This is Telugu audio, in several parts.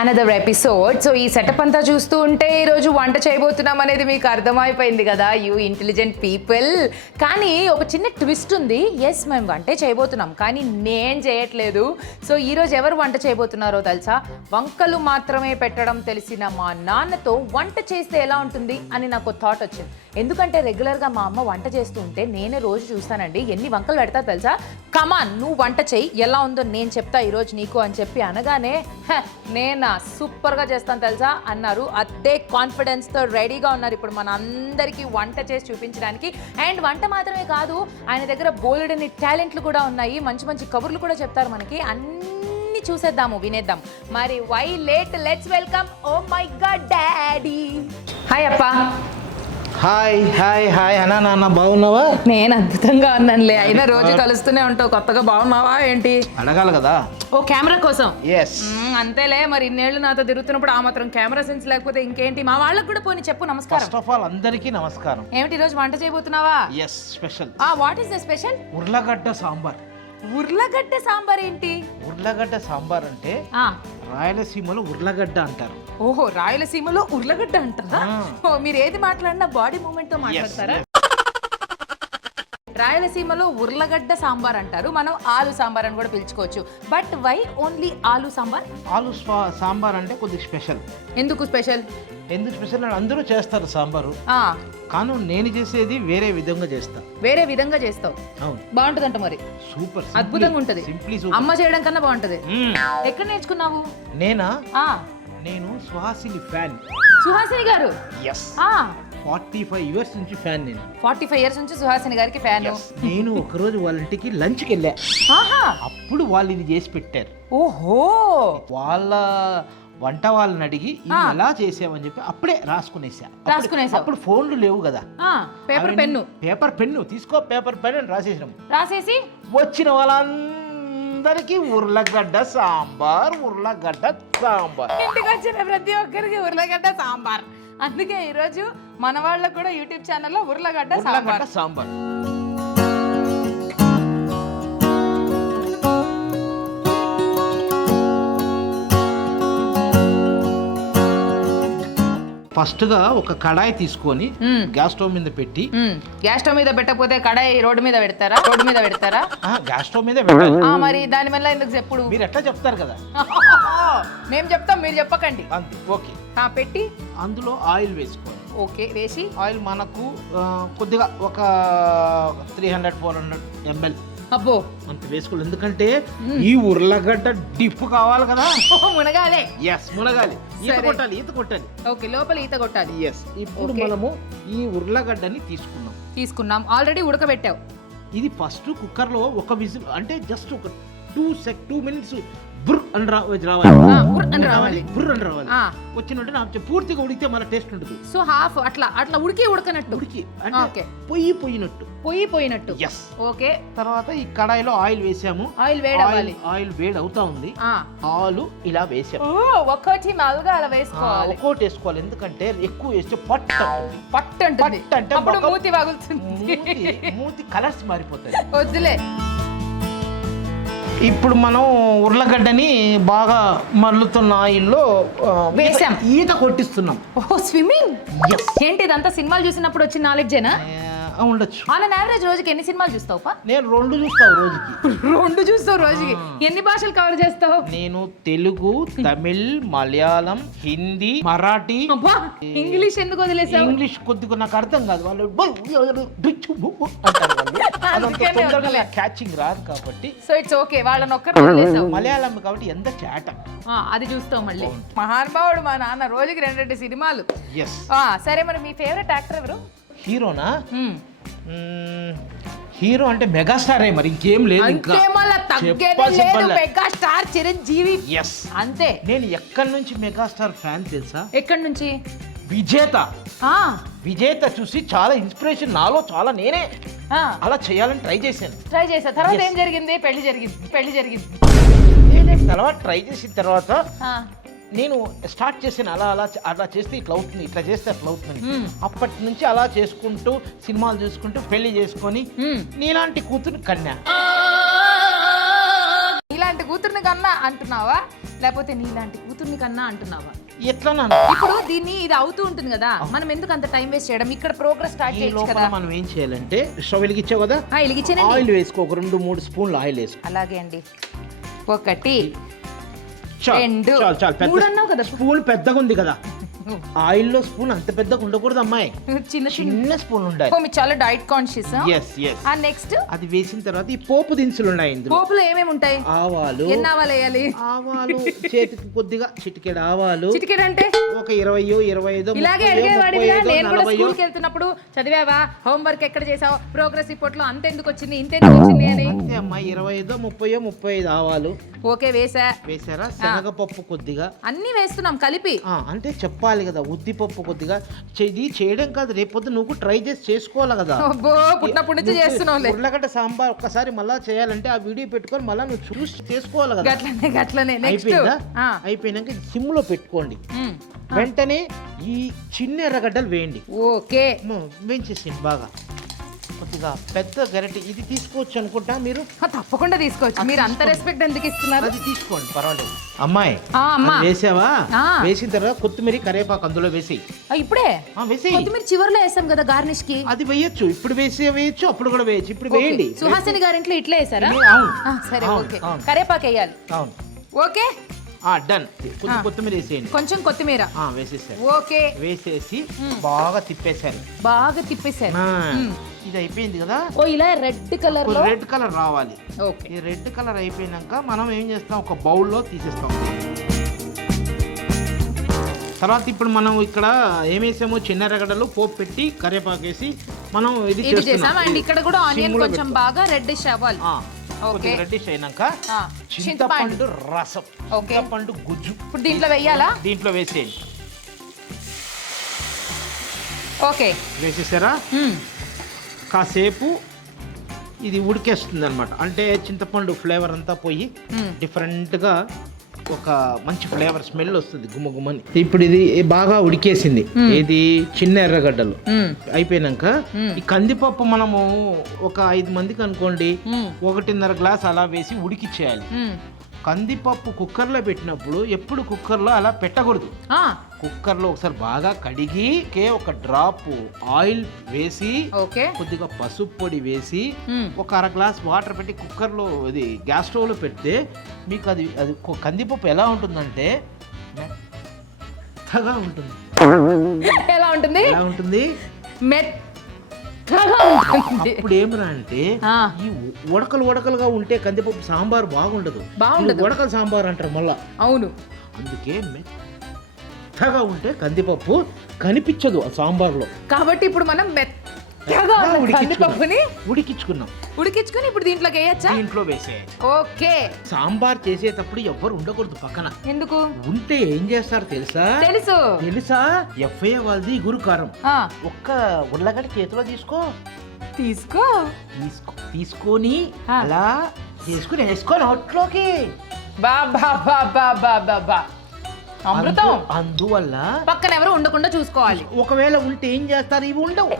Another episode. సో ఈ సెటప్ అంతా చూస్తూ ఉంటే ఈరోజు వంట చేయబోతున్నాం అనేది మీకు అర్థమైపోయింది కదా, యూ ఇంటెలిజెంట్ పీపుల్. కానీ ఒక చిన్న ట్విస్ట్ ఉంది. ఎస్, మేము వంటే చేయబోతున్నాం, కానీ నేను చేయట్లేదు. సో ఈరోజు ఎవరు వంట చేయబోతున్నారో తెలుసా? వంకలు మాత్రమే పెట్టడం తెలిసిన మా నాన్నతో వంట చేస్తే ఎలా ఉంటుంది అని నాకు థాట్ వచ్చింది. ఎందుకంటే రెగ్యులర్గా మా అమ్మ వంట చేస్తూ ఉంటే నేనే రోజు చూస్తానండి, ఎన్ని వంకలు పెడతా తెలుసా. కమాన్, నువ్వు వంట చెయ్యి, ఎలా ఉందో నేను చెప్తా ఈరోజు నీకు అని చెప్పి అనగానే నేనా సూపర్గా చేస్తాను తెలుసా అన్నారు. అదే కాన్ఫిడెన్స్తో రెడీగా ఉన్నారు ఇప్పుడు మన అందరికీ వంట చేసి చూపించడానికి. అండ్ వంట మాత్రమే కాదు, ఆయన దగ్గర బోల్డని టాలెంట్లు కూడా ఉన్నాయి, మంచి మంచి కబుర్లు కూడా చెప్తారు మనకి. అన్ని చూసేద్దాము, వినేద్దాం. మరి why late, let's welcome oh my God daddy. Hi అప్ప. హాయ్ హాయ్ హాయ్ అన్నా, నాన్న బాగున్నావా? నేను అద్భుతంగా ఉన్నానులే. అయినా రోజు కలుస్తూనే ఉంటావు, కొత్తగా బాగున్నావా ఏంటి అడగాలి కదా. ఓ కెమెరా కోసం. ఎస్, అంతేలే, మరి ఇన్నేళ్ళు నాతో తిరుగుతున్నప్పుడు ఆ మాత్రం కెమెరా సెన్స్ లేకపోతే ఇంకేంటి. మా వాళ్ళకి కూడా పోనీ చెప్పు నమస్కారం. ఫస్ట్ ఆఫ్ ఆల్ అందరికీ నమస్కారం. ఏమిటి ఈరోజు వంట చేయబోతున్నావా? Yes, special. What is the special? ఉర్లగడ్డ సాంబార్. ఉర్లగడ్డ సాంబార్ ఏంటి? ఉర్లగడ్డ సాంబార్ అంటే రాయలసీమలో ఉర్లగడ్డ అంటారు. ఓహో, రాయలసీమలో ఉర్లగడ్డ అంటారా? మీరు ఏది మాట్లాడినా బాడీ మూమెంట్ తో మాట్లాడతారా? రాయలసీమలో ఉర్లగడ్డ సాంబార్ అంటారు, మనం ఆలు సాంబార్ అని కూడా పిలుచుకోవచ్చు. బట్ వై ఓన్లీ ఆలు సాంబార్? ఆలు సాంబార్ అంటే కొద్దిగా స్పెషల్. ఎందుకు స్పెషల్? ఎందుకు స్పెషల్ అంటే అందరూ చేస్తారు సాంబారు, కానీ నేను చేసేది వేరే విధంగా చేస్తా. వేరే విధంగా చేస్తావు? అవును. బాగుంటదంట మరి. సూపర్, అద్భుతంగా ఉంటది. అమ్మ చేయడం కన్నా బాగుంటది. ఎక్కడ నేర్చుకున్నావు? నేను సుహాసిని ఫ్యాన్. సుహాసిని గారు? ఎస్. 45 ఇయర్స్ నుంచి ఫ్యాన్ నేను. 45 ఇయర్స్ నుంచి సుహాసిని గారికి ఫ్యాన్. నేను ఒకరోజు వాళ్ళ ఇంటికి లంచ్కి వెళ్ళా. అప్పుడు వాళ్ళు ఇది చేసి పెట్టారు. ఓహో. వాళ్ళ వంట వాళ్ళని అడిగి ఇది ఎలా చేసామని చెప్పి అప్పుడే రాసుకునేసా. అప్పుడు ఫోన్లు లేవు కదా, పేపర్ పెన్ను తీసుకో, పేపర్ పెన్ అని రాసేసి వచ్చిన వాళ్ళందరికీ ఉర్లగడ్డ సాంబార్, ఉర్లగడ్డ సాంబార్. ఇంటికి వచ్చిన ప్రతి ఒక్కరికి ఉర్లగడ్డ సాంబార్. అందుకే ఈరోజు మన వాళ్ళకు కూడా యూట్యూబ్ ఛానల్లో ఉర్లగడ్డ సాంబార్. ఫస్ట్ గా ఒక కడాయి తీసుకొని గ్యాస్ స్టవ్ మీద పెట్టి. గ్యాస్ స్టవ్ మీద పెట్టకపోతే కడాయి రోడ్డు మీద పెడతారా? గ్యాస్ స్టవ్ మీద పెట్టాలి. మరి దాని వల్ల ఎందుకు చెప్పుడు? మీరు ఎట్లా చెప్తారు కదా. మేము చెప్తాం, మీరు చెప్పకండి. ఓకే. పెట్టి అందులో ఆయిల్ వేసుకోవాలి. ఓకే, వేసి ఆయిల్ మనకు కొద్దిగా ఒక 300-400 ml అబ్బో అంత వేసుకోవాలి. ఎందుకంటే ఈ ఉర్లగడ్డ డిప్ కావాలి కదా, మునగాలి. ఎస్, మునగాలి. ఈత కొట్టాలి. ఓకే, లోపల ఈత కొట్టాలి. ఎస్. ఇప్పుడు మనము ఈ ఉర్లగడ్డని తీసుకున్నాం. ఆల్రెడీ ఉడకబెట్టావు. ఇది ఫస్ట్ కుక్కర్ లో ఒక విజిల్, అంటే జస్ట్ ఒక 2 minutes బుర్ అని రావాలి. వచ్చినట్టు నాకు పూర్తిగా ఉడికితే మన టేస్ట్ ఉంటుంది. సో హాఫ్ అట్లా ఉడకనట్టు అంటే పోయినట్టు. ఎస్. ఓకే. తర్వాత ఈ కడాయిలో ఆయిల్ వేసాము. ఆయిల్ వేడి అవుతా ఉంది. ఆలు ఇలా వేసాము. ఒక్కొక్కటి మల్గా అలా వేసుకోవాలి. ఒక్కోటి వేసుకోవాలి, ఎందుకంటే ఎక్కువ వేస్తే పట్టు అంటే మూతి పగులుతుంది, మూతి కలర్స్ మారిపోతాయి. వద్దులే. ఇప్పుడు మనం ఉర్లగడ్డని బాగా మల్లుతున్న ఆయిల్లో వేసాం, ఈత కొట్టిస్తున్నాం. ఓహో, స్విమ్మింగ్. ఏంటి ఇదంతా సినిమాలు చూసినప్పుడు వచ్చిన నాలెడ్జేనా? ఉండొచ్చు. ఆన్ యావరేజ్ రోజుకి ఎన్ని సినిమాలు చూస్తావు? నేను 2 చూస్తావు రోజుకి. 2 చూస్తావు రోజుకి? ఎన్ని భాషలు కవర్ చేస్తావు? నేను తెలుగు, తమిళ్, మలయాళం, హిందీ, మరాఠీ. ఇంగ్లీష్ ఎందుకు వదిలేసావు? ఇంగ్లీష్ కొద్దిగా నాకు అర్థం కాదు, వాళ్ళు క్యాచింగ్ రాదు కాబట్టి. సో ఇట్స్ ఓకే, వాళ్ళని ఒక్కరు వదిలేసావు. మలయాళం కాబట్టి ఎంత చాట అది చూస్తావు మళ్ళీ. మహానుభావుడు మా నాన్న, రోజుకి 2 సినిమాలు. సరే, మరి మీ ఫేవరెట్ యాక్టర్ ఎవరు? హీరోనా? హీరో అంటే మెగాస్టార్. మరి ఇంకేం లేదు, మెగాస్టార్ చిరంజీవి. ఎస్, అంతే. నేను ఎక్కడి నుంచి మెగాస్టార్ ఫ్యాన్ తెలుసా? ఎక్కడి నుంచి? విజేత చూసి చాలా ఇన్స్పిరేషన్ నాలో, చాలా నేనే అలా చేయాలని ట్రై చేశాను. తర్వాత ఏం జరిగింది? పెళ్లి జరిగింది. తర్వాత ట్రై చేసిన తర్వాత నేను స్టార్ట్ చేసాను. అలా చేస్తే ఇట్లా అవుతుంది, ఇట్లా చేస్తే అట్లా అవుతుంది. అప్పటి నుంచి అలా చేసుకుంటూ సినిమాలు చేసుకుంటూ పెళ్లి చేసుకొని నీలాంటి కూతురు కన్నా. ఇలాంటి కూతురుని కన్నా అంటున్నావా? లేకపోతే నీలాంటి కూతుర్ని కన్నా అంటున్నావా? ఎట్లా ఇప్పుడు దీన్ని ఇది అవుతూ ఉంటుంది కదా, మనం ఎందుకు అంత టైం వేస్ట్ చేయడం? ఇక్కడ ప్రోగ్రెస్ స్టార్ట్ ఈ చేయొచ్చు లోపల కదా. మనం ఏం చేయాలంటే స్టవ్ వెలిగించావు కదా, వెలిగించానండి. ఆయిల్ వేసుకో, ఒక 2-3 స్పూన్లు ఆయిల్ వేసుకో. అలాగే అండి. 1 చాలు 2 చాలు చాలు. 3 పెద్ద అన్నావు కదా. స్పూన్ పెద్దగా ఉంది కదా, ఆయిల్లో స్పూన్ అంత పెద్దగా ఉండకూడదు అమ్మాయి, చిన్న చిన్న స్పూన్ ఉండాలి. మీరు చాలా diet conscious. Yes yes. Next అది వేసిన తర్వాత ఈ పోపు దినుసులు ఉన్నాయి ఇందులో. పోపులో ఏమేమి ఉంటాయి? ఆవాలు. ఎన్ని ఆవాలు వేయాలి? ఆవాలు చేతికి కొద్దిగా చిటికెడు ఆవాలు. చిటికెడు అంటే ఒక 20, 25, ఇలాగే 30, అడిగేవాడివి. 35, నేను కూడా 40. స్కూల్కి వెళ్తున్నప్పుడు చదివావా, హోంవర్క్ ఎక్కడ చేసావు, ప్రోగ్రెస్ రిపోర్ట్ లో అంత ఎందుకు వచ్చింది, ఇంత ఎందుకు వచ్చింది అని. అంతే అమ్మా, 25, 30, 35 ఆవాలు. ఓకే, వేసారా? శనగపప్పు కొద్దిగా. అన్ని వేస్తున్నాం కలిపి. అంటే చెప్పాలి కదా, ఉద్దిపప్పు కొద్దిగా. ఇది చేయడం కాదు, రేపొద్దు నువ్వు ట్రై చేసి చేసుకోవాలి కదా. పుట్టినప్పటి నుంచి చేస్తున్నావులే. ఉర్లగడ్డ సాంబార్ ఒక్కసారి మళ్ళా చేయాలంటే ఆ వీడియో పెట్టుకొని మళ్ళా నువ్వు చూసి చేసుకోవాలి కదా. గట్లనే నెక్స్ట్ అయిపోయినాక సిమ్ లో పెట్టుకోండి. వెంటనే ఈ చిన్న ఎర్రగడ్డలు వేయండి. ఓకే, వేయించేసింది బాగా. కొద్దిగా పెద్ద గరిటె ఇది తీసుకోవచ్చు అనుకుంటా మీరు. తప్పకుండా తీసుకోవచ్చు. మీరు అంత రెస్పెక్ట్ ఎందుకు ఇస్తున్నారు? అది తీసుకోండి, పర్వాలేదు. అమ్మాయి అమ్మా వేసావా? వేసిన తర్వాత కొత్తిమీర, కరివేపాకు అందులో వేసి. ఇప్పుడే వేసి. కొత్తిమీర చివర్లో వేసాం కదా గార్నిష్ కి. అది వేయచ్చు, ఇప్పుడు వేయచ్చు, అప్పుడు కూడా వేయచ్చు. ఇప్పుడు వేయండి. సుహాసిని గారింట్లో ఇట్లా వేసారా? సరే, ఓకే. కరివేపాకు వేయాలి. అవును, ఓకే, డన్. కొంచెం కొత్తిమీర వేసేయండి. కొంచెం కొత్తిమీర వేసేసారు. ఓకే, వేసేసి బాగా తిప్పేశారు. బాగా తిప్పేశారు. ఇది అయిపోయింది కదా. ఇలా రెడ్ కలర్ లో, రెడ్ కలర్ రావాలి. ఓకే, ఈ రెడ్ కలర్ అయిపోయినాక మనం ఏం చేస్తాం, ఒక బౌల్లో తీసేస్తాం. తర్వాత ఇప్పుడు మనం ఇక్కడ ఏమేసామో, చిన్న ఎర్రగడ్డలు పోపు పెట్టి కరివేపాకు వేసి మనం ఇది చేసాం. అండ్ ఇక్కడ కూడా ఆనియన్ కొంచెం బాగా రెడ్డిష్ అవ్వాలి. ఓకే, రెడ్డిష్ అయినాక చింతపండు రసం, చింతపండు గుజ్జు ఇప్పుడు దీంట్లో వేయాలా? దీంట్లో వేసేయండి. ఓకే, వేసేసారా? కాసేపు ఇది ఉడికేస్తుంది అనమాట. అంటే చింతపండు ఫ్లేవర్ అంతా పోయి డిఫరెంట్గా ఒక మంచి ఫ్లేవర్ స్మెల్ వస్తుంది, గుమ్మగుమ్మని. ఇప్పుడు ఇది బాగా ఉడికేసింది. ఇది చిన్న ఎర్రగడ్డలు అయిపోయినాక ఈ కందిపప్పు మనము ఒక 5 మందికి అనుకోండి 1.5 గ్లాస్ అలా వేసి ఉడికిచ్చేయాలి. కందిపప్పు కుక్కర్లో పెట్టినప్పుడు ఎప్పుడు కుక్కర్లో అలా పెట్టకూడదు. కుక్కర్లో ఒకసారి బాగా కడిగి ఒక డ్రాప్ ఆయిల్ వేసి, కొద్దిగా పసుపు పొడి వేసి, ఒక 1/2 గ్లాస్ వాటర్ పెట్టి కుక్కర్లో ఇది గ్యాస్ స్టవ్ లో పెడితే మీకు అది అది కందిపప్పు ఎలా ఉంటుందంటే మెత్తగా ఉంటుంది. ఎలా ఉంటుంది? ఎలా ఉంటుంది? అప్పుడు ఏమరా అంటే ఈ ఉడకలుగా ఉంటే కందిపప్పు సాంబార్ బాగుండదు. ఉడకల సాంబార్ అంటారు మళ్ళా. అవును, అందుకే మెత్తగా ఉంటే కందిపప్పు కనిపించదు ఆ సాంబార్లో. కాబట్టి ఇప్పుడు మనం కందిపప్పుని ఉడికించుకుని ఇప్పుడు దీంట్లోకి వేయచ్చా? దీంట్లో వేసేయాలి. ఓకే. సాంబార్ చేసేటప్పుడు ఎవ్వరు ఉండకూడదు పక్కన. ఎందుకు? ఉంటే ఏం చేస్తారు తెలుసా? తెలుసా? ఎఫ్ఐ వాళ్ళది ఇగురు కారం. ఒక్క ఉల్లగడ్డ చేతిలో తీసుకొని అలా చేసుకుని వేసుకొని నోట్లోకి. అమృతం. అందువల్ల పక్కన ఎవరు ఉండకుండా చూసుకోవాలి. ఒకవేళ ఉంటే ఏం చేస్తారు? ఇవి ఉండవు,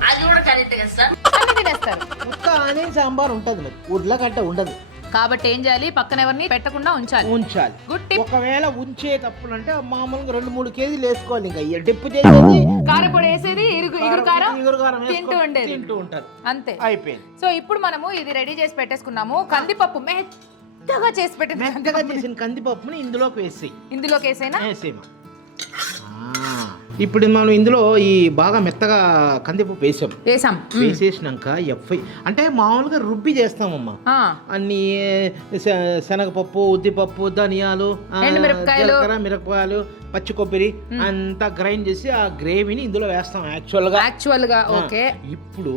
తినేస్తారు. సాంబార్ ఉంటది, ఉర్లగడ్డ ఉండదు. కాబట్టి ఏం చేయాలి? పక్కన ఎవరిని పెట్టకుండా ఉంచాలి. ఒకవేళ ఉంచేటప్పుడు అంటే మామూలుగా 2-3 కేజీలు వేసుకోవాలి. ఇంకా డిప్పు చేసేది, కారపొడి వేసేది, ఇగురు కారం తింటూ ఉంటారు. అంతే, అయిపోయింది. సో ఇప్పుడు మనము ఇది రెడీ చేసి పెట్టేసుకున్నాము. కందిపప్పు మెత్తగా చేసిన కందిపప్పుని ఇందులోకి వేసేయమా. ఇప్పుడు మనం ఇందులో ఈ బాగా మెత్తగా కందిపప్పు వేసేసినాక అంటే మామూలుగా రుబ్బి చేస్తామమ్మా. అన్ని శనగపప్పు, ఉద్దిపప్పు, ధనియాలు, మిరపకాయలు, పచ్చి కొబ్బరి అంతా గ్రైండ్ చేసి ఆ గ్రేవీని ఇందులో వేస్తాం యాక్చువల్ గా. ఓకే. ఇప్పుడు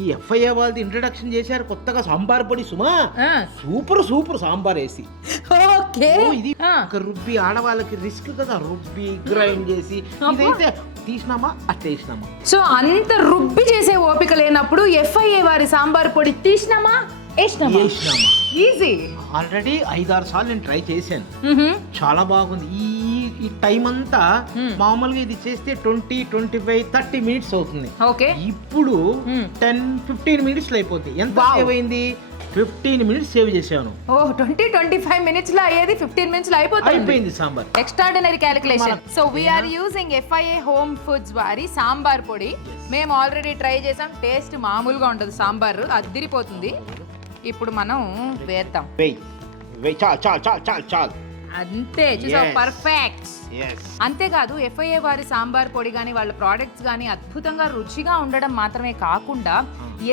ఈ ఎఫ్ఐఏ వాళ్ళది ఇంట్రడక్షన్ చేశారు కొత్తగా సాంబార్ పొడి. సుమా, సూపర్ సాంబార్ వేసి. ఇది రుబ్బి ఆడవాళ్ళకి రిస్క్ కదా, రుబ్బి గ్రైండ్ చేసి ఇదైతే తీసినామా అట్టేసినామా. సో అంత రుబ్బి చేసే ఓపిక లేనప్పుడు ఎఫ్ఐఏ వారి సాంబార్ పొడి తీసినామా వేసినామా. ఈజీ. ఆల్రెడీ 5-6 సార్లు నేను ట్రై చేశాను, చాలా బాగుంది. ఈ టైం అంతా మామూలుగా ఇది చేస్తే 20-25-30 మినిట్స్ అవుతుంది. ఓకే, ఇప్పుడు 10-15 మినిట్స్ లో అయిపోతుంది. ఎంత సేవ్ అయింది? 15 మినిట్స్ సేవ్ చేశాను. ఓ 20-25 మినిట్స్ లో అయ్యేది 15 మినిట్స్ లో అయిపోయింది sambar. Extraordinary calculation. So we're using FIA home foods వారి సాంబార్ పొడి. మేము ఆల్రెడీ ట్రై చేసాం, టేస్ట్ మామూలుగా ఉంటుంది, సాంబార్ అద్దిరిపోతుంది. ఇప్పుడు మనం వేద్దాం. చాలు అంతే, చూసావు, పర్ఫెక్ట్. అంతేకాదు FIA వారి సాంబార్ పొడి కానీ వాళ్ళ ప్రోడక్ట్స్ కానీ అద్భుతంగా రుచిగా ఉండడం మాత్రమే కాకుండా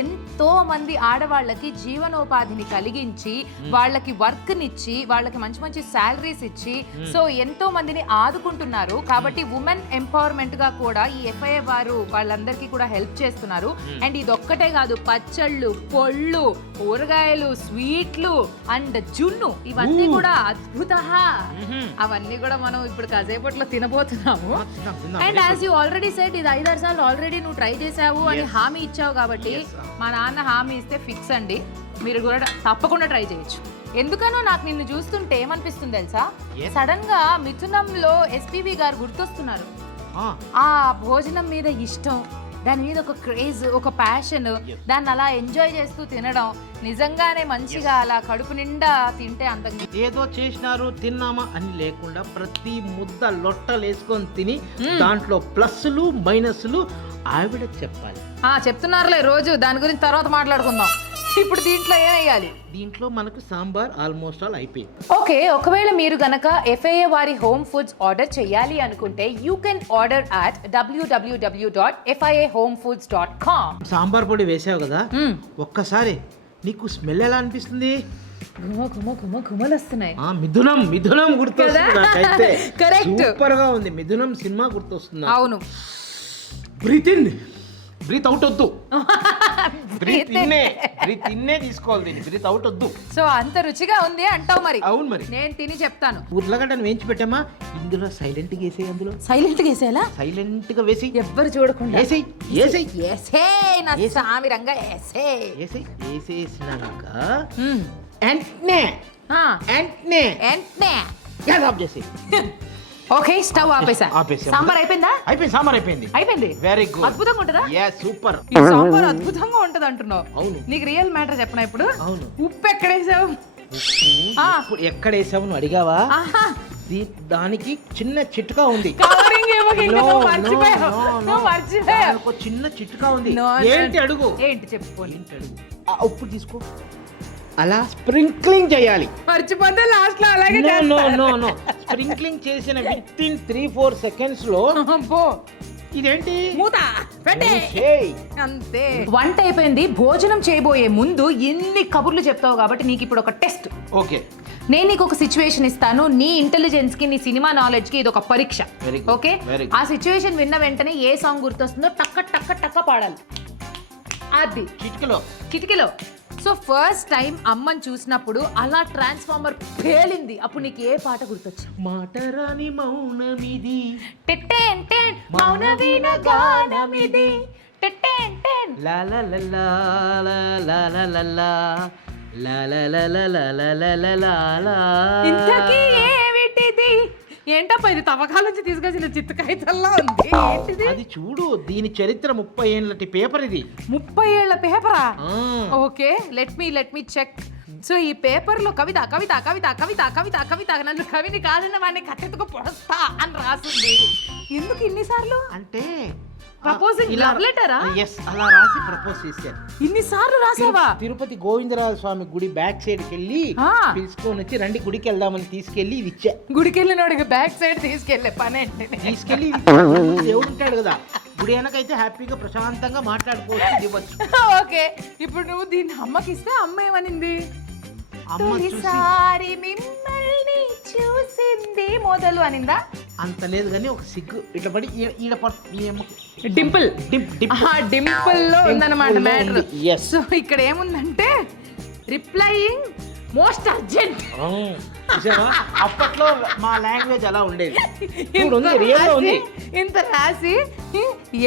ఎంతో మంది ఆడవాళ్ళకి జీవనోపాధిని కలిగించి వాళ్ళకి వర్క్ నిచ్చి వాళ్ళకి మంచి మంచి శాలరీస్ ఇచ్చి సో ఎంతో మందిని ఆదుకుంటున్నారు. కాబట్టి ఉమెన్ ఎంపవర్మెంట్ గా కూడా ఈ FIA వారు వాళ్ళందరికీ కూడా హెల్ప్ చేస్తున్నారు. అండ్ ఇదొక్కటే కాదు, పచ్చళ్ళు, పొళ్ళు, కూరగాయలు, స్వీట్లు అండ్ జున్ను, ఇవన్నీ కూడా అద్భుత. అవన్నీ కూడా మనం ఇప్పుడు కాసేపట్లో తినబోతున్నాము. And as you already said, ఇది 5-6 సార్లు ఆల్రెడీ నువ్వు ట్రై చేసావు అని హామీ ఇచ్చావు కాబట్టి మా నాన్న హామీ ఇస్తే ఫిక్స్ అండి, మీరు కూడా తప్పకుండా ట్రై చేయొచ్చు. ఎందుకనో నాకు నిన్ను చూస్తుంటే ఏమనిపిస్తుంది తెలుసా, సడన్ గా మిథునంలో SPV గారు గుర్తొస్తున్నారు. ఆ భోజనం మీద ఇష్టం, దాని మీద ఒక క్రేజ్, ఒక ప్యాషన్, దాన్ని అలా ఎంజాయ్ చేస్తూ తినడం నిజంగానే మంచిగా అలా కడుపు నిండా తింటే అంతంగా. ఏదో చేసినారు తిన్నామా అని లేకుండా ప్రతి ముద్ద లొట్టలు వేసుకొని తిని దాంట్లో ప్లస్లు మైనస్లు ఆవిడ చెప్పాలి. చెప్తున్నారులే రోజు, దాని గురించి తర్వాత మాట్లాడుకుందాం. ఇప్పుడు దీంట్లో ఏమేయాలి? దీంట్లో మనకు సాంబార్ ఆల్మోస్ట్ ఆల్ అయిపోయింది. ఓకే, ఒకవేళ మీరు గనక FIA వారి హోమ్ ఫుడ్స్ ఆర్డర్ చేయాలి అనుకుంటే you can order at www.fiahomefoods.com. Sambar పొడి వేసావు కదా, ఒక్కసారి నీకు స్మెల్ ఎలా అనిపిస్తుంది? గుమలు వస్తున్నాయి. మిథునం గుర్తొస్తుంది. కరెక్ట్, సూపర్ గా ఉంది. మిథునం సినిమా గుర్తొస్తుంది. అవును. బ్రీత్ ఇన్, బ్రీత్ అవుట్ వద్దు. బ్రీత్ ఇన్నే తీసుకోవాలి, దీన్ని బ్రీత్ అవుట్ వద్దు. సో అంత రుచిగా ఉంది అంటావు మరి? అవును మరి, నేను తిని చెప్తాను. ఉర్లగడ్డను వేయించి పెట్టామా, ఇందులో సైలెంట్ గా వేసేయి. అందులో సైలెంట్ గా వేసేలా? సైలెంట్ గా వేసి ఎవ్వరు చూడకుండా వేసేసినాక ఓకే, స్టవ్ ఆపేసా. సాంబార్ అయిపోయిందా? అయిపోయింది. వెరీ గుడ్, అద్భుతంగా ఉంటుందా? సూపర్. ఈ సాంబార్ అద్భుతంగా ఉంటది అంటున్నావు. అవును. నీకు రియల్ మ్యాటర్ చెప్పనా ఇప్పుడు? అవును. ఉప్పు ఎక్కడేసావు? ఎక్కడ వేసావు నువ్వు అడిగావా? దానికి చిన్న చిట్కా ఉంది. చిన్న చిట్కా ఉంది. ఏంటి అడుగు? ఏంటి చెప్పు. ఉప్పు తీసుకో, అలా స్ప్రింక్లింగ్ చేయాలి. మర్చిపోతే లాస్ట్ లో అలాగే స్ప్రింక్లింగ్ చేసిన విత్ ఇన్ 3-4 సెకండ్స్ లో ఇదేంటి మూత పెట్టే. అంతే, వంట అయిపోయింది. భోజనం చేయబోయే ముందు ఎన్ని కబుర్లు చెప్తావు కాబట్టి నీకు ఇప్పుడు ఒక టెస్ట్. ఓకే, నేను నీకు ఒక సిచ్యువేషన్ ఇస్తాను. నీ ఇంటెలిజెన్స్ కి, నీ సినిమా నాలెడ్జ్ కి ఇది ఒక పరీక్ష. ఓకే, ఆ సిచ్యువేషన్ విన్న వెంటనే ఏ సాంగ్ గుర్తొస్తుందో టక్క టక్క టక్క పాడాలి. అది కిటికీలో. సో ఫస్ట్ టైం అమ్మని చూసినప్పుడు అలా ట్రాన్స్ఫార్మర్ పేలింది, అప్పుడు నీకు ఏ పాట గుర్తొచ్చింది? మాటరాని మౌనమిది, మౌనవీణ గానమిది, లా లా లా లా లా లా లా లా లా లా లా లా లా లా లా లా లా. ఇంతకీ ఏమిటిది? ఏంటప్ప ఇది తవ్వకాల నుంచి తీసుకొచ్చిన చిత్తకాయతల్లా ఉంది. ఏంటిది? అది చూడు, దీని చరిత్ర 30 ఏళ్ళటి పేపర్. ఇది 30 ఏళ్ల పేపరా? Okay, let me check. So ఈ పేపర్ లో కవిత కవిత కవిత కవిత కవిత కవిత నన్ను కవిని కాదన్న వాడిని కట్టెత్తుకు పొడస్తా అని రాసింది. ఎందుకు ఇన్నిసార్లు? అంటే ప్రపోజింగ్ లవ్ లెటరా? yes, అలా రాసి ప్రపోజ్ చేశారు. ఇన్నిసార్లు రాసావా? తిరుపతి గోవిందరాజ స్వామి గుడి బ్యాక్ సైడ్ కి వెళ్ళి పిలుచుకొని వచ్చి రండి గుడికి వెళ్దామని తీసుకెళ్లి ఇది ఇచ్చా. గుడికి వెళ్ళినోడికి బ్యాక్ సైడ్ తీసుకెళ్లే పని అంటే తీసుకెళ్లి దేవుడు ఉంటాడు కదా, గుడి వెనకైతే హ్యాపీగా ప్రశాంతంగా మాట్లాడుకోవచ్చు, ఇవ్వచ్చు. ఓకే, ఇప్పుడు నువ్వు దీన్ని అమ్మకి ఇస్తే అమ్మ ఏమనింది? తొలిసారి మిమ్మల్ని చూసింది మొదలు అనిందా? అంత లేదు కానీ ఒక సిగ్గు ఇట్లా పడి డింపుల్ లో ఉందన్నమాట మ్యాటర్. సో ఇక్కడ ఏముందంటే రిప్లైయింగ్ మోస్ట్ అర్జెంట్. అప్పట్లో మా లాంగ్వేజ్ అలా ఉండేది. ఇంత రాసి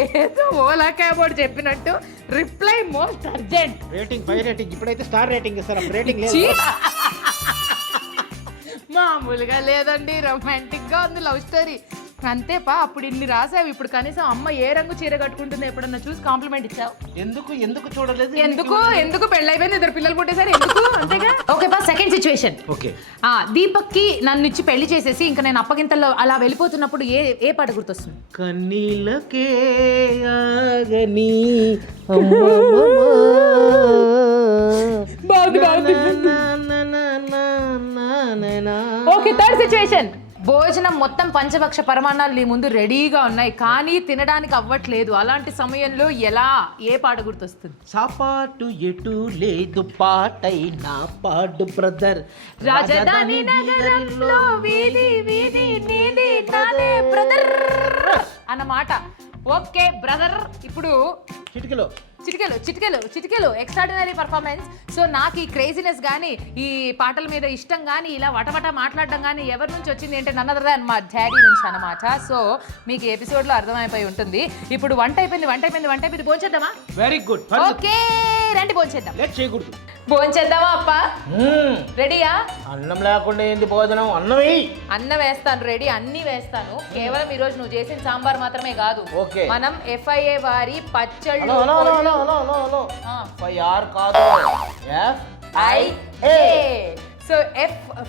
ఏదో ఓలా క్యాబోర్డ్ చెప్పినట్టు reply most urgent. Rating 5 rating. ఇప్పుడైతే స్టార్ రేటింగ్ ఇస్తారు, రేటింగ్ లేదు. మామూలుగా లేదండి, రొమాంటిక్ గా ఉంది లవ్ స్టోరీ అంతేపా. అప్పుడు ఇన్ని రాసావు, ఇప్పుడు కనీసం అమ్మ ఏ రంగు చీర కట్టుకుంటుందో ఎప్పుడన్నా చూసి కాంప్లిమెంట్ ఇచ్చావు. ఎందుకు చూడలేదు? ఎందుకు పెళ్ళైపోయింది, ఇద్దరు పిల్లలు పుట్టేసారు, ఎందుకు అంతేగా. ఓకేపా, సెకండ్ సిచ్యువేషన్. ఓకే. దీపక్ కి నన్ను ఇచ్చి పెళ్లి చేసేసి ఇంకా నేను అప్పగింతల్లో అలా వెళ్ళిపోతున్నప్పుడు ఏ పాట గుర్తొస్తుంది? కన్నీళ్ళకే ఆగని ఓకే, థర్డ్ సిచ్యువేషన్. భోజనం మొత్తం పంచభక్ష పరమాణాలు నీ ముందు రెడీగా ఉన్నాయి, కానీ తినడానికి అవ్వట్లేదు. అలాంటి సమయంలో ఏ పాట గుర్తొస్తుంది? సాపాటు ఎటు లేదు పాటైనా పాడు బ్రదర్, రాజధాని నగరంలో వీధి వీధి నీది నాదే బ్రదర్ అన్నమాట. ఓకే బ్రదర్, ఇప్పుడు చిటికలో చిటికెలు ఎక్స్ట్రాడినరీ పర్ఫార్మెన్స్. సో నాకు ఈ క్రేజీనెస్ కానీ ఈ పాటల మీద ఇష్టం కానీ ఇలా వటవట మాట్లాడడం కానీ ఎవరి నుంచి వచ్చింది అంటే నన్నదర్ మా డాడీ నుంచి అన్నమాట. సో మీకు ఎపిసోడ్లో అర్థమైపోయి ఉంటుంది. ఇప్పుడు వంట అయిపోయింది, భోంచేద్దామా? Very good. ఓకే రండి భోంచేద్దాం. లేట్ చేయకూడదు. భోంచేద్దామా అప్ప? రెడీయా? అన్నం లేకుండా ఏంటి భోజనం? అన్నం వేస్తాను, రెడీ, అన్ని వేస్తాను. కేవలం ఈ రోజు నువ్వు చేసిన సాంబార్ మాత్రమే కాదు, ఓకే. మనం FIA వారి పచ్చళ్ళు FIR కాదు, FIA. So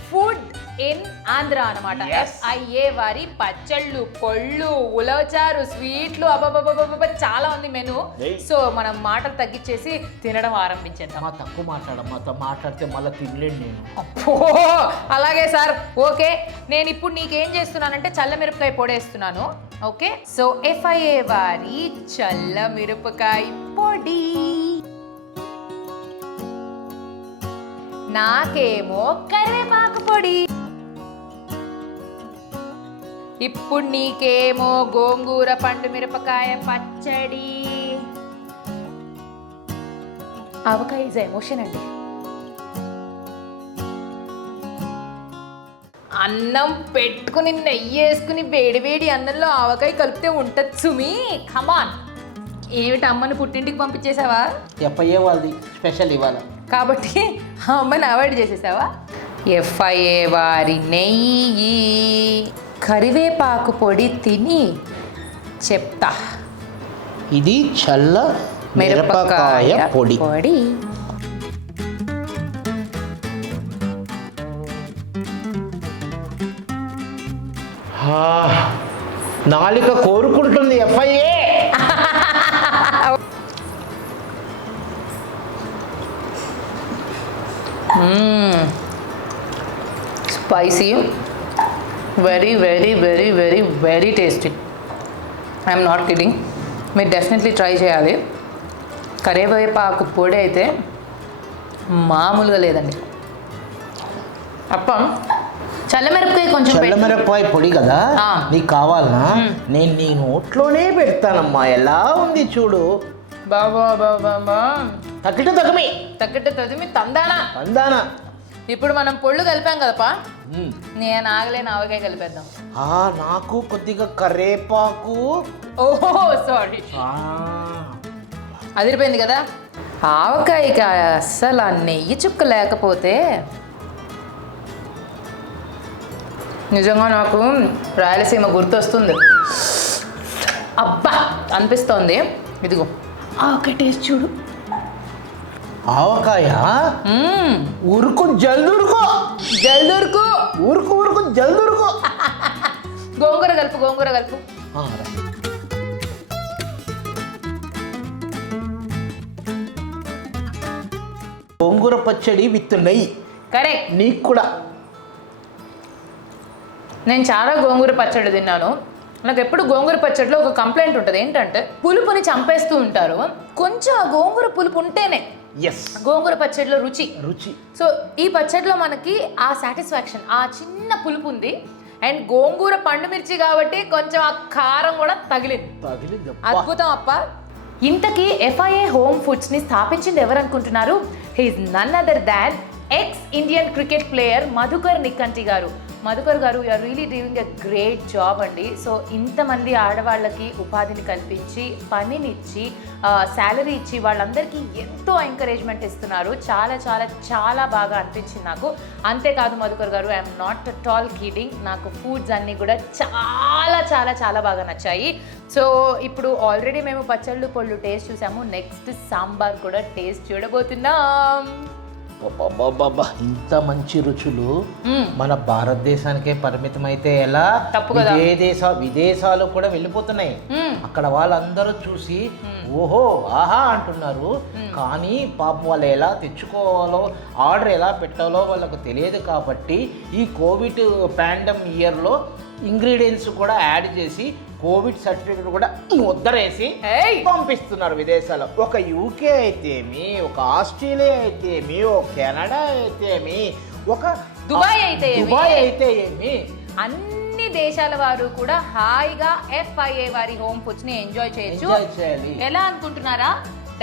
food in Andhra అన్నమాట. FIA వారి పచ్చళ్ళు, పొళ్ళు, ఉలవచారు, స్వీట్లు, అబ్బబ్బబ్బబ్బ చాలా ఉంది మెను. సో మనం మాటలు తగ్గించేసి తినడం ఆరంభించేద్దాం. తక్కువ మాట్లాడితే మళ్ళీ తినలేను నేను. అప్పో అలాగే సార్. ఓకే, నేను ఇప్పుడు నీకేం చేస్తున్నానంటే చల్ల మిరపకాయ పొడేస్తున్నాను. ఓకే, సో FIA వారి చల్ల మిరపకాయ పొడి, నాకేమో కరివేపాకు పొడి, ఇప్పుడు నీకేమో గోంగూర పండు మిరపకాయ పచ్చడి. ఆవకాయ ఇస్ ఎమోషన్ అండి. అన్నం పెట్టుకుని నెయ్యి వేసుకుని వేడి అన్నంలో ఆవకాయ కలిపితే ఉంటుంది సుమి. కమాన్. ఏమిటి అమ్మని పుట్టింటికి పంపించేసావా? FIA వాళ్ళది స్పెషల్ ఇవాళ కాబట్టి ఆ అమ్మని అవాయిడ్ చేసేసావా? FIA వారి నెయ్యి, కరివేపాకు పొడి తిని చెప్తా. ఇది చల్ల మిరపకాయ పొడి. నాలుక కోరుకుంటుంది FIA. Spicy, very tasty. I'm not kidding, మీరు డెఫినెట్లీ ట్రై చేయాలి. కరివేపాకు పొడి అయితే మామూలుగా లేదండి. అప్పం చల్లమిరపకాయ కొంచెం చల్లమిరపకాయ పొడి కదా, నీకు కావాలనా? నేను నీ నోట్లోనే పెడతానమ్మా. ఎలా ఉంది చూడు. బాబా తగ్గిట తదిమి తందానా. ఇప్పుడు మనం పొళ్ళు కలిపాం కదపా, నేను ఆగలేని ఆవకాయ కలిపేద్దాం. నాకు కొద్దిగా కరివేపాకు. ఓహో సారీ, అదిరిపోయింది కదా. ఆవకాయకి అస్సలు ఆ నెయ్యి చుక్క లేకపోతే నిజంగా నాకు రాయలసీమ గుర్తొస్తుంది. అబ్బా అనిపిస్తోంది. ఇదిగో ఆవకాయ టేస్ట్ చూడు. ఆవకాయ ఉరుకు జల్దురుకు గోంగూర కలుపు. గోంగూర పచ్చడి విత్ నెయ్యి. కరెక్ట్. నీకు కూడా. నేను చాలా గోంగూర పచ్చడి తిన్నాను. నాకు ఎప్పుడు గోంగూర పచ్చడిలో ఒక కంప్లైంట్ ఉంటుంది, ఏంటంటే పులుపుని చంపేస్తూ ఉంటారు. కొంచెం ఆ గోంగూర పులుపు ఉంటేనే గోంగూర పచ్చడిలో రుచి. సో ఈ పచ్చడిలో మనకి ఆ సాటిస్ఫాక్షన్, ఆ చిన్న పులుపు ఉంది. అండ్ గోంగూర పండు మిర్చి కాబట్టి కొంచెం ఆ కారం కూడా తగిలింది. అద్భుతం అప్ప. ఇంతకీ FIA హోమ్ ఫుడ్స్ ని స్థాపించింది ఎవరు అనుకుంటున్నారు? He is none other than ex Indian cricket player Madhukar Nikkanti గారు. మధుకర్ గారు you are really doing a great job అండి. సో ఇంతమంది ఆడవాళ్ళకి ఉపాధిని కల్పించి పనినిచ్చి శాలరీ ఇచ్చి వాళ్ళందరికీ ఎంతో ఎంకరేజ్మెంట్ ఇస్తున్నారు. చాలా చాలా చాలా బాగా అనిపించింది నాకు. అంతేకాదు మధుకర్ గారు, I'm not at all kidding, నాకు ఫుడ్స్ అన్నీ కూడా చాలా చాలా చాలా బాగా నచ్చాయి. సో ఇప్పుడు ఆల్రెడీ మేము పచ్చళ్ళు పొళ్ళు టేస్ట్ చూసాము, నెక్స్ట్ సాంబార్ కూడా టేస్ట్ చూడబోతున్నాం. బాబా ఇంత మంచి రుచులు మన భారతదేశానికే పరిమితం అయితే ఎలా? విదేశాలు కూడా వెళ్ళిపోతున్నాయి. అక్కడ వాళ్ళందరూ చూసి ఓహో ఆహా అంటున్నారు. కానీ పాపం వాళ్ళు ఎలా తెచ్చుకోవాలో, ఆర్డర్ ఎలా పెట్టాలో వాళ్ళకు తెలియదు. కాబట్టి ఈ కోవిడ్ పాండమిక్ ఇయర్లో ఇంగ్రీడియంట్స్ కూడా యాడ్ చేసి కోవిడ్ సర్టిఫికేట్ కూడా ముద్దరేసి పంపిస్తున్నారు విదేశాల్లో. ఒక యూకే అయితేమి, ఒక ఆస్ట్రేలియా అయితేమి, ఒక కెనడా అయితేమి, ఒక దుబాయ్ అయితే ఏమి, అన్ని దేశాల వారు కూడా హాయిగా FIA వారి హోమ్ ఫుడ్స్ ని ఎంజాయ్ చేయొచ్చు. ఎలా అనుకుంటున్నారా?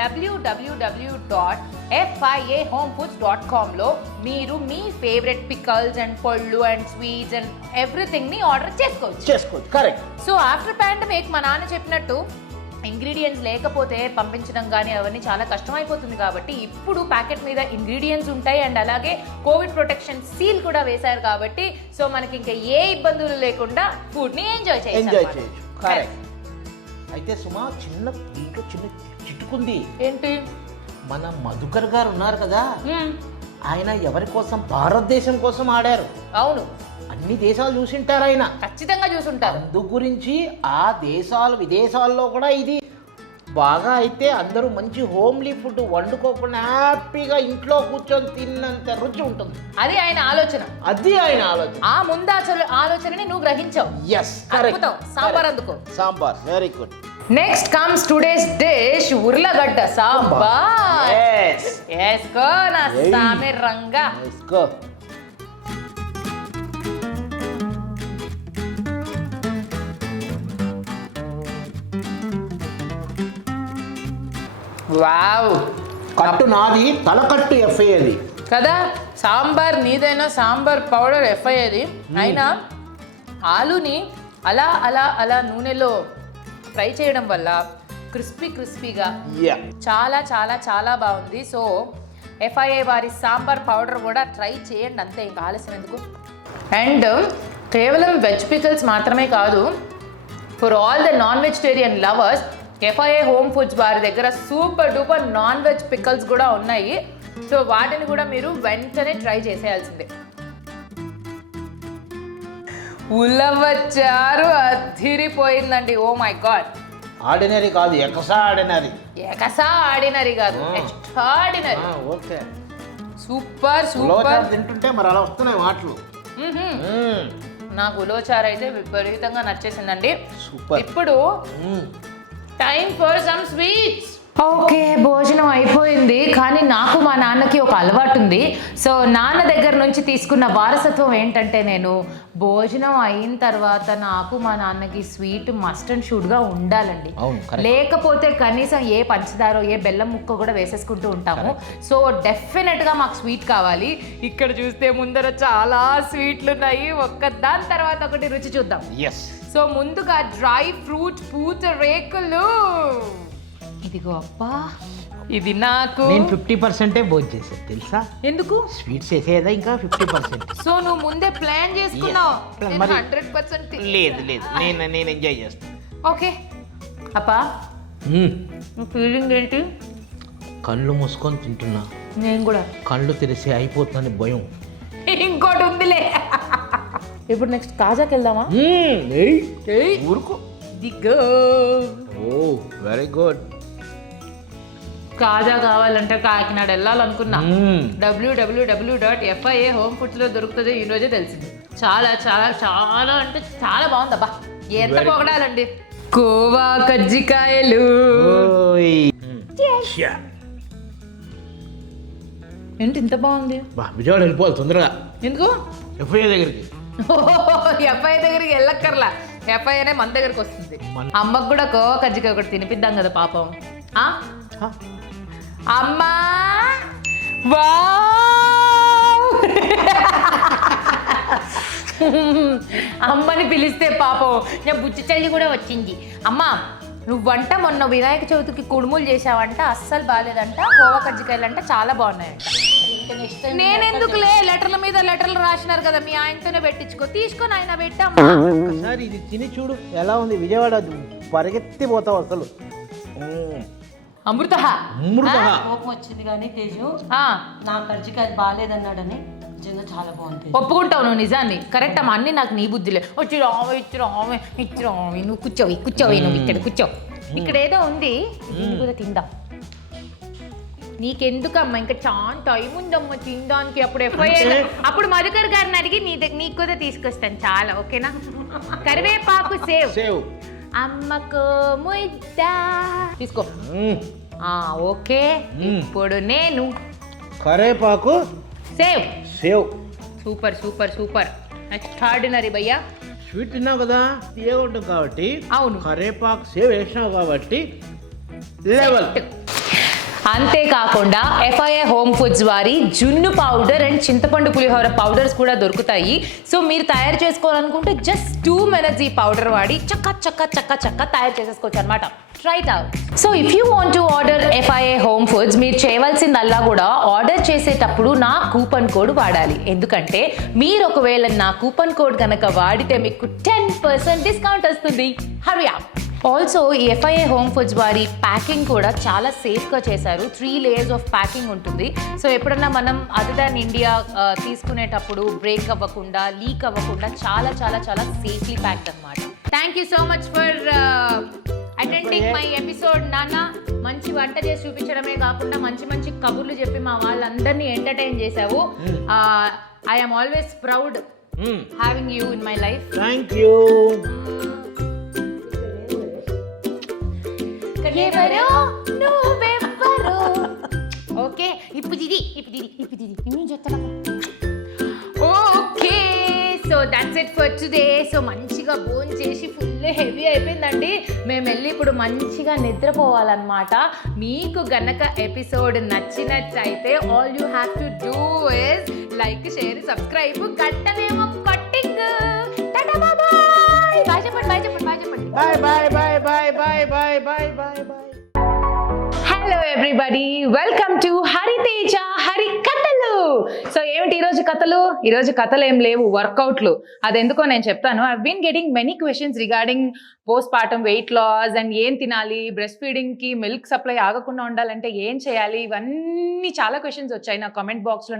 www.fiahomefoods.com లో మీరు మీ ఫేవరెట్ పికల్స్ అండ్ పళ్ళు అండ్ స్వీట్స్ అండ్ ఎవ్రీథింగ్ ని ఆర్డర్ చేసుకోవచ్చు. కరెక్ట్. సో ఆఫ్టర్ పాండమిక్ మా నాన్న చెప్పినట్టు ఇంగ్రీడియంట్స్ లేకపోతే పంపించడం కానీ అవన్నీ చాలా కష్టమైపోతుంది. కాబట్టి ఇప్పుడు ప్యాకెట్ మీద ఇంగ్రీడియంట్స్ ఉంటాయి అండ్ అలాగే కోవిడ్ ప్రొటెక్షన్ సీల్ కూడా వేశారు. కాబట్టి సో మనకి ఇంకా ఏ ఇబ్బందులు లేకుండా ఫుడ్ ని ఎంజాయ్ చేయొచ్చు. కరెక్ట్. అయితే సుమా దీంట్లో చిన్న చిట్టుకుంది. ఏంటి? మన మధుకర్ గారు ఉన్నారు కదా, ఆయన ఎవరి కోసం? భారతదేశం కోసం ఆడారు. అవును, అన్ని దేశాలు చూసింటారు ఆయన, ఖచ్చితంగా చూసుంటారు. అందు గురించి ఆ విదేశాల్లో కూడా ఇది బాగా అయితే అందరూ మంచి హోమ్లీ ఫుడ్ వండుకోకుండా హ్యాపీగా ఇంట్లో కూర్చొని తిన్నంత రుచి ఉంటుంది. అది ఆయన ఆలోచన. ఆ ముందు ఆలోచనని నువ్వు గ్రహించావు. సాంబార్ అందుకో. Sambar very good. Next comes today's dish ఉర్లగడ్డ సాంబార్. ఎస్కో నా సామి రంగా. వావ్, కట్టు నాది, తలకట్టు FIAది కదా. సాంబార్ నీదైనా సాంబార్ పౌడర్ FIAది. అయినా ఆలుని అలా అలా అలా నూనెలో ఫ్రై చేయడం వల్ల క్రిస్పీగా చాలా చాలా చాలా బాగుంది. సో FIA వారి సాంబార్ పౌడర్ కూడా ట్రై చేయండి, అంతే, ఇంకా ఆలస్యం ఎందుకు. అండ్ కేవలం వెజ్ పికల్స్ మాత్రమే కాదు, for all the non vegetarian lovers FIA home foods వారి దగ్గర super duper non veg pickles కూడా ఉన్నాయి. సో వాటిని కూడా మీరు వెంటనే ట్రై చేసేయాల్సిందే. ఉలవచారు అదిరిపోయిందండి. Oh my god. ఆర్డినరీ కాదు, ఎకసా ఆర్డినరీ కాదు, ఎక్స్ట్రాడినరీ. Okay, super. తింటుంటే మరి అలా వస్తున్నాయి మాటలు. నాకు ఉలవచారు అయితే విపరీతంగా నచ్చేసిందండి. సూపర్. ఇప్పుడు time for some sweets. Okay, భోజనం అయిపోయింది. కానీ నాకు మా నాన్నకి ఒక అలవాటు ఉంది. సో నాన్న దగ్గర నుంచి తీసుకున్న వారసత్వం ఏంటంటే, నేను భోజనం అయిన తర్వాత నాకు మా నాన్నకి స్వీట్ మస్ట్ అండ్ షుడ్గా ఉండాలండి. లేకపోతే కనీసం ఏ పంచదారో ఏ బెల్లం ముక్క కూడా వేసేసుకుంటూ ఉంటాము. సో డెఫినెట్గా మాకు స్వీట్ కావాలి. ఇక్కడ చూస్తే ముందర చాలా స్వీట్లు ఉన్నాయి, దాని తర్వాత ఒకటి రుచి చూద్దాం. సో ముందుగా డ్రై ఫ్రూట్ పూతరేకులు. ఇదిగో అబ్బా, ఇది నాకు. నేను 50% భోజనం చేశాను తెలుసా. ఎందుకు? స్వీట్స్ వేసేదా ఇంకా 50%. సో నువ్వు ముందే ప్లాన్ చేసుకున్నావు. 100% లేదు, నేను ఎంజాయ్ చేస్తాను. ఓకే అప్పా, ఫీలింగ్ ఏంటి? కళ్ళు మూసుకొని తింటున్నా. నేను కూడా. కళ్ళు తెరిసి అయిపోతుందని భయం. ఇంకోటి ఉందిలే. ఇప్పుడు నెక్స్ట్ కాజాకి వెళ్దామా? ఊరుకో. దిగో. ఓ వెరీ గుడ్. కాజా కావాలంటే కాకినాడ వెళ్ళాలనుకున్నా. www.FIAHomefoods లో దొరుకుతుంది. ఈ రోజే తెలిసింది. చాలా చాలా చాలా అంటే చాలా బాగుంది. అబ్బా ఎంత పొగడాలండి. కోవా కజ్జికాయలు. ఏంటి ఇంత బాగుంది? విజయవాడ వెళ్ళిపోవాలి తొందరగా. ఎందుకు? FIA దగ్గరికి. FIA దగ్గరికి వెళ్ళక్కర్లా, FIAనే మన దగ్గరికి వస్తుంది. అమ్మకు కూడా కోవా కజ్జికాయ ఒకటి తినిపిద్దాం కదా పాపం. అమ్మా వావ్, అమ్మని పిలిస్తే పాపం నా బుజ్జి తల్లి కూడా వచ్చింది. అమ్మ నువ్వు వంట మొన్న వినాయక చవితికి కుడుములు చేసావంట, అస్సలు బాగాలేదంట. కోవా కజ్జికాయలంట చాలా బాగున్నాయంట. నేనెందుకులే, లెటర్ల మీద లెటర్లు రాసినారు కదా, మీ ఆయనతోనే పెట్టించుకో. తీసుకొని ఆయన పెట్టాము. ఒకసారి ఇది తిని చూడు ఎలా ఉంది. విజయవాడ పరిగెత్తిపోతావు అసలు. అమృత కోపం వచ్చింది కానీ తేజు నా కజ్జికాయలు బాగాలేదన్నాడని నిజంగా చాలా బాగుంది. ఒప్పుకుంటావు నువ్వు నిజాన్ని. కరెక్ట్ అమ్మా, అన్ని నాకు నీ బుద్ధిలే. వచ్చి రావే ఇచ్చి రావే ఇచ్చి రావే, నువ్వు కూర్చోవి నువ్వు ఇక్కడ కూర్చో. ఇక్కడ ఏదో ఉంది, దీన్ని కూడా తిందాం. నీకెందుకమ్మా, ఇంకా చాలా టైం ఉందమ్మా తినడానికి. అప్పుడు అప్పుడు మధుకర్ గారిని అడిగి నీకు కూడా తీసుకొస్తాను. చాలా ఓకేనా. కరివేపాకు సేవ్ అమ్మకు ముద్ద తీసుకో. ఓకే, ఇప్పుడు నేను కరేపాకు సేవ్. సూపర్ ఎక్స్ట్రాడినరీ భయ్యా. స్వీట్ తిన్నావు కదా, తీయగా ఉంటుంది కాబట్టి. అవును, కరేపాకు సేవ్ వేసినావు కాబట్టి లెవెల్. అంతేకాకుండా FIA హోమ్ ఫుడ్స్ వారి జున్ను పౌడర్ అండ్ చింతపండు పులిహోర పౌడర్స్ కూడా దొరుకుతాయి. సో మీరు తయారు చేసుకోవాలనుకుంటే జస్ట్ 2 minutes ఈ పౌడర్ వాడి చక్క తయారు చేసేసుకోవచ్చు అనమాట. Try it out. So if you want to order FIA home foods, మీరు చేయవలసిందల్లా కూడా ఆర్డర్ చేసేటప్పుడు నా కూపన్ కోడ్ వాడాలి. ఎందుకంటే మీరు ఒకవేళ నా కూపన్ కోడ్ కనుక వాడితే మీకు 10% డిస్కౌంట్ వస్తుంది. హరి అప్. ఆల్సో ఈ FIA హోమ్ ఫుడ్స్ వారి ప్యాకింగ్ కూడా చాలా సేఫ్గా చేశారు. 3 layers ఆఫ్ ప్యాకింగ్ ఉంటుంది. సో ఎప్పుడన్నా మనం అదర్ దాన్ ఇండియా తీసుకునేటప్పుడు బ్రేక్ అవ్వకుండా, లీక్ అవ్వకుండా చాలా సేఫ్లీ ప్యాక్డ్ అనమాట. Thank you so much for attending my episode నాన్న. మంచి వంట చేసి చూపించడమే కాకుండా మంచి కబుర్లు చెప్పి మా వాళ్ళందరినీ ఎంటర్టైన్ చేశావు. I'm always proud having you in my life. Thank you. ఎవరో నువ్వెవ్వరో. ఓకే, ఇప్పుడు ఇది నేను చెప్తాను. Okay, so that's it for today. So మంచిగా భోజనం చేసి ఫుల్ హెవీ అయిపోయిందండి. మేము వెళ్ళి ఇప్పుడు మంచిగా నిద్రపోవాలన్నమాట. మీకు గనక ఎపిసోడ్ నచ్చినట్టయితే all you have to do is like, share, subscribe. గట్టనేమో కట్టింగ్. Tata bye. బాయ్ చెప్పండి. Bye. Hello everybody, welcome to Haritheja Hari Kathalu. So ఏమిటి ఈరోజు కథలు ఏం లేవు, వర్కౌట్లు. అదెందుకో నేను చెప్తాను. I been getting many questions regarding postpartum weight loss and ఏం తినాలి, బ్రెస్ట్ ఫీడింగ్కి మిల్క్ సప్లై ఆగకుండా ఉండాలంటే ఏం చేయాలి, ఇవన్నీ చాలా క్వశ్చన్స్ వచ్చాయి నా కామెంట్ బాక్స్లో.